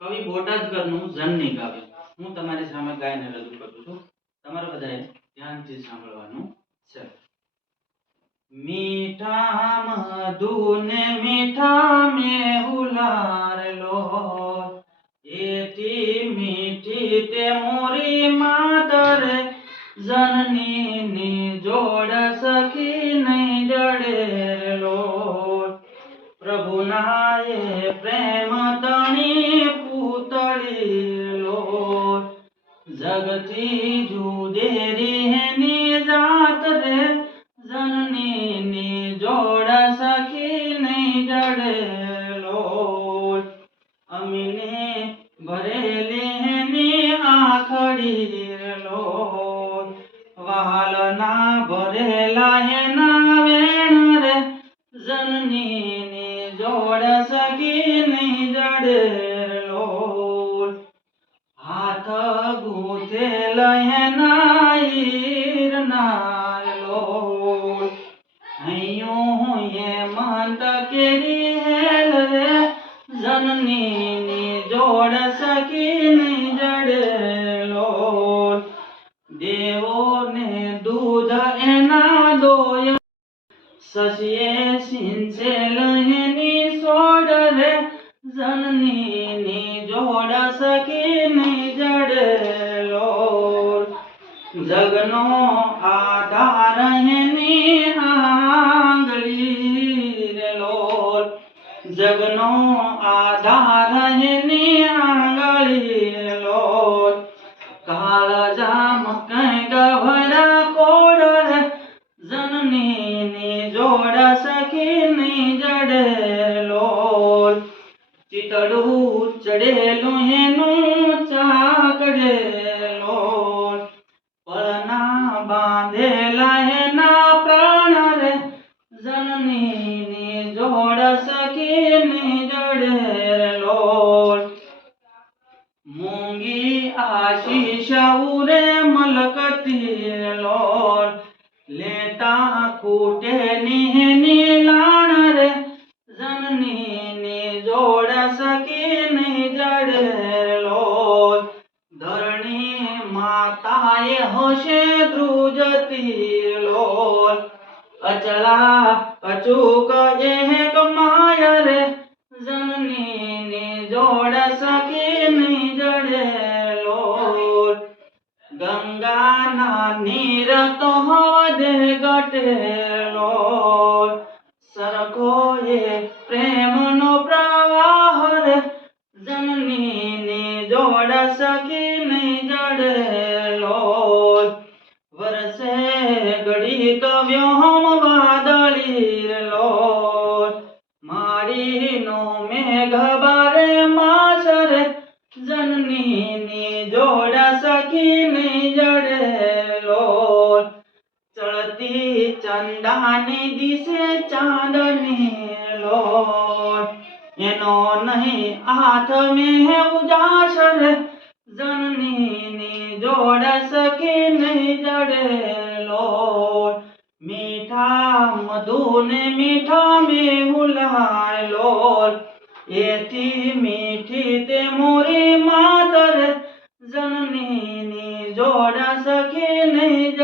કવિ બોટાદકરનું જનની કાવ્ય હું તમારી સામે ગાયને રજૂ કરું છું. તમારે બધાએ ધ્યાનથી સાંભળવાનું છે. મીઠા મધુ ને મીઠા મેહુલાર લો એથી મીઠી તે મોરી માદર. જનની ની જોડ સખી નહીં જડે લો પ્રભુના એ પ્રેમ તણી પૂતળી લો જગતી જુદેરી હેની જાત રે જનની જોડ સખી નહીં જડેલો. અમીને ભરેલી હેની આખડી લો વાલના ભરેલા હેના વેણ રે જનની જોડ સખી નહીં જડેલો. જનની ની જોડ સગી નહીં જડેલો દેવોને દૂધ એના દોય. શશીએ સિંચે લહેની સોડ રે. જનની જોડ સખી જડેલો જગનો આધાર હેની આંગળી રે લોલ. જગનો આધાર એની આંગળી રે કાળ જામ કઈ ગભરા કોડ રે જનની જોડ સખીની જડેલો ચિતડું ચડેલું મૂંગી આશીષ ઉરે મલકતી લોર લેતા ખૂટે નિહની લાણ રે. જનની જોડ સકી ની જડે લોર ધરણી માતાએ હોશે ધ્રુજતી લોર અચલા અચૂક એક માય રે. જનની જોડ સખી ગંગાના નીર તો હદે ગટેલો સરખો એ પ્રેમનો પ્રવાહ રે જનની ની જોડ સખી ની જડેલો. વરસે ઘડી કવ્યોમ વાદળી લો મારી નો મેઘ ચંદાની દિશે ચાંદની લોટ. એનો નહીં હાથ મેં ઉજાસ રે જનની જોડ સખી નહીં જડેલો મીઠા મધુને મીઠા મેં ઉલાય લોટ. એથી મીઠી તે મોરી માતર, જનની જોડ જોડ સખી નહીં